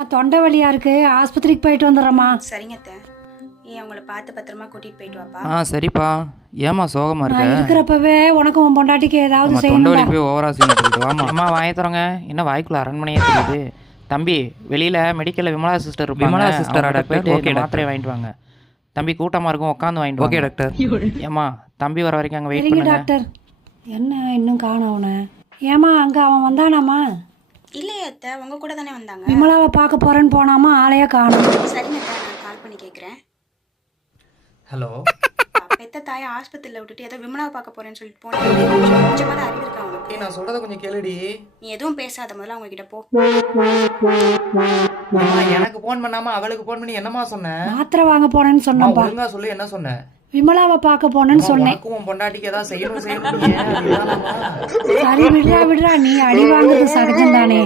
தொண்டை வலியா இருக்கு, ஆஸ்பத்திரிக்கு போயிட்டு வந்துடுறேம்மா. சரிங்க அத்தை. அவங்கள பார்த்து பத்திரமா கூட்டிட்டு போயிட்டு வாப்பா. சரிப்பா. ஏமா சோகமா நான் இருக்க? இருக்கிறப்பவே உனக்கும் உன் பொண்டாட்டிக்கு ஏதாவது தொண்டை செய்யணும். வலி போய் ஓவரா செய்யிட்டு வாமா. அம்மா வாயை தரங்க. என்ன வாய்க்குள்ள அரண்மனையே தெரியுது. தம்பி வெளியில மெடிக்கல்ல விமலா சிஸ்டர் இருப்பாங்க. விமலா சிஸ்டரா டாக்டர்? போயிட்டு ஓகே மாத்திரை வாங்கிட்டு வாங்க. தம்பி கூட்டமா இருக்கும், உட்காந்து வாங்கிட்டு ஓகே வாங்க. டாக்டர். ஏமா தம்பி வர வரைக்கும் அங்கே வெயிட் சரிங்க பண்ணுங்க. டாக்டர். என்ன இன்னும் காணோம் அவனை? ஏமா அங்க அவன் வந்தானாமா? இல்லையே அத்தை, உங்க கூட தானே வந்தாங்க. விமலாவை பார்க்க போறேன்னு போனாமா, ஆளையே காணோம். சரிங்க அத்தை, நான் கால் பண்ணி கேட்குறேன். ஹலோ. பெத்த தாயை ஆஸ்பத்திரியில் விட்டுட்டு ஏதோ விமலாவை பார்க்க போறேன்னு சொல்லிட்டு போனேன். கொஞ்சமாக அறிவு இருக்கா அவங்களுக்கு? நான் சொல்றத கொஞ்சம் கேளுடி. நீ எதுவும் பேசாத, முதல்ல அவங்க கிட்ட போ. எனக்கு போன் பண்ணாம அவளுக்கு போன் பண்ணி என்னமா சொன்ன? மாத்திரை வாங்க போனேன்னு சொன்னப்பா. ஒழுங்கா சொல்லு, என்ன சொன்ன? விமலாவை பார்க்க போனேன்னு சொன்னேன். உன் பொண்டாட்டிக்கு ஏதாவது செய்யணும். சரி விடுறா, நீ அடி வாங்குறது சகஜம் தானே.